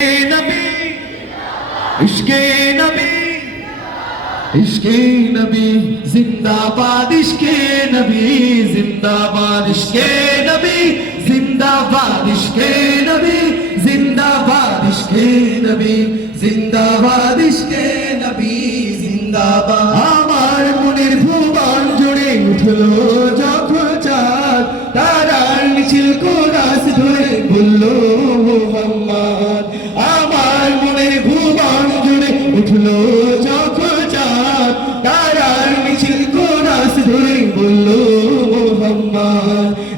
নবী আমার মনের ভুবন জুড়ে উঠল যখন চাঁদ তারার মিছিল কোরাস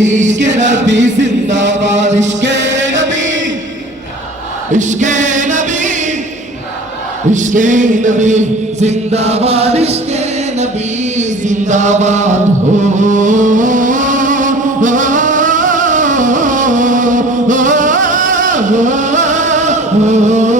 নাবি ইশকে নাবি জিন্দাবাদ ইশকে নবী ইশকে নবী ইশকে নবী জিন্দাবাদ ইশকে নবী জিন্দাবাদ হো রক্ত